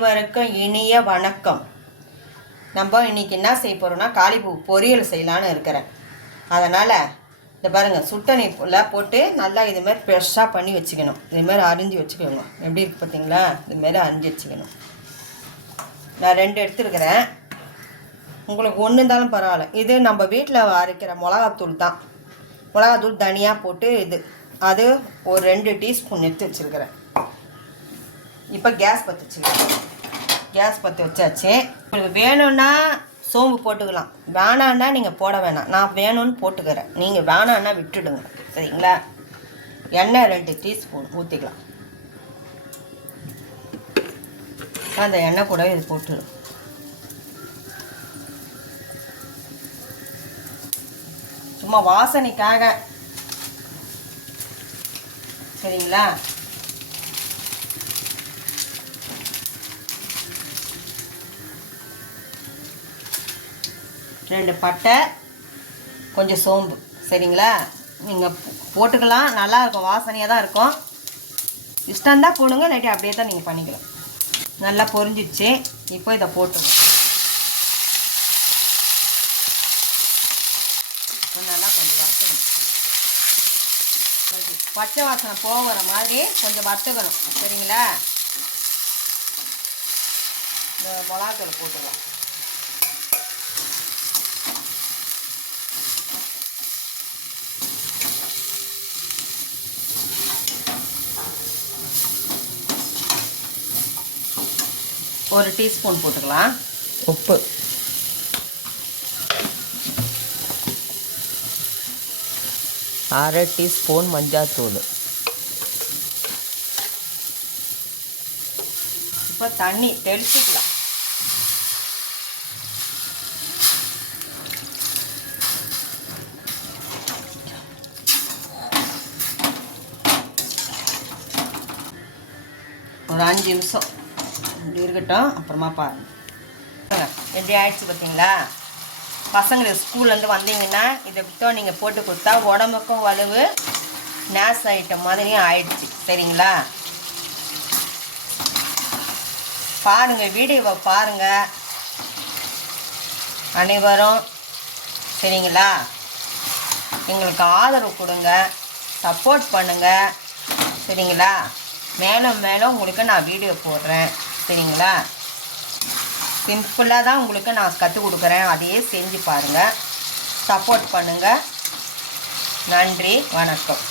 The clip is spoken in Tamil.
அனைவருக்கும் இனிய வணக்கம். நம்ம இன்றைக்கி என்ன செய்ய போகிறோம்னா காலிப்பூ பொரியல் செய்யலான்னு இருக்கிறேன். அதனால் இந்த பாருங்கள், சுட்டணிப்புல போட்டு நல்லா இதுமாரி ஃப்ரெஷ்ஷாக பண்ணி வச்சுக்கணும். இதுமாரி அரிஞ்சு வச்சுக்கணும். எப்படி இருக்குது பார்த்தீங்களா? இதுமாரி அரிஞ்சு வச்சுக்கணும். நான் 2 எடுத்துருக்கிறேன். உங்களுக்கு ஒன்று இருந்தாலும் பரவாயில்ல. இது நம்ம வீட்டில் அரைக்கிற மிளகாத்தூள் தான். மிளகாத்தூள் தனியாக போட்டு அது ஒரு 2 டீஸ்பூன் எடுத்து வச்சுருக்கிறேன். இப்போ கேஸ் பற்ற வச்சாச்சு. உங்களுக்கு வேணும்னா சோம்பு போட்டுக்கலாம், வேணான்னா நீங்கள் போட வேணாம். நான் வேணும்னு போட்டுக்கிறேன், நீங்கள் வேணான்னா விட்டுடுங்க. சரிங்களா? எண்ணெய் 2 டீஸ்பூன் ஊற்றிக்கலாம். அந்த எண்ணெய் கூட இது போட்டுடும். சும்மா வாசனைக்காக. சரிங்களா? ரெண்டு பட்டை, கொஞ்சம் சோம்பு. சரிங்களா? நீங்கள் போட்டுக்கலாம், நல்லாயிருக்கும், வாசனையாக தான் இருக்கும். இஷ்டம்தான் போடுங்க, இல்லாட்டி அப்படியே தான் நீங்கள் பண்ணிக்கலாம். நல்லா பொரிஞ்சிடுச்சு. இப்போ இதை போட்டுங்க. நல்லா கொஞ்சம் வறுத்துக்கணும். பச்சை வாசனை போகிற மாதிரி கொஞ்சம் வறுத்துக்கணும். சரிங்களா? இந்த மிளகாத்தூள் போட்டுக்கலாம். ஒரு டீஸ்பூன் போட்டுக்கலாம். உப்பு, அரை டீஸ்பூன் மஞ்சள்தூள். இப்போ தண்ணி தெளிச்சுக்கலாம். ஒரு 5 நிமிஷம் இப்படி இருக்கட்டும். அப்புறமா பாருங்கள் எப்படி ஆயிடுச்சு பார்த்தீங்களா? பசங்களுக்கு ஸ்கூல்லேருந்து வந்தீங்கன்னா இதை விட்டோ நீங்கள் போட்டு கொடுத்தா உடம்புக்கும் வலுவு, நேஸ் ஐட்டம் மாதிரியும் ஆயிடுச்சு. சரிங்களா? பாருங்கள், வீடியோவை பாருங்கள் அனைவரும். சரிங்களா? எங்களுக்கு ஆதரவு கொடுங்க, சப்போர்ட் பண்ணுங்கள். சரிங்களா? மேலும் மேலும் உங்களுக்கு நான் வீடியோ போடுறேன். சரிங்களா? சிம்பிளாக தான் உங்களுக்கு நான் கற்றுக் கொடுக்குறேன், அதையே செஞ்சு பாருங்கள், சப்போர்ட் பண்ணுங்கள். நன்றி, வணக்கம்.